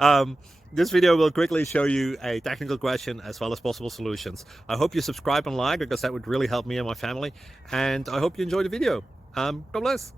um, this video will quickly show you a technical question as well as possible solutions. I hope you subscribe and like, because that would really help me and my family. And I hope you enjoy the video. God bless.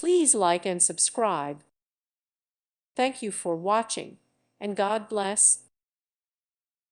Please like and subscribe. Thank you for watching, and God bless.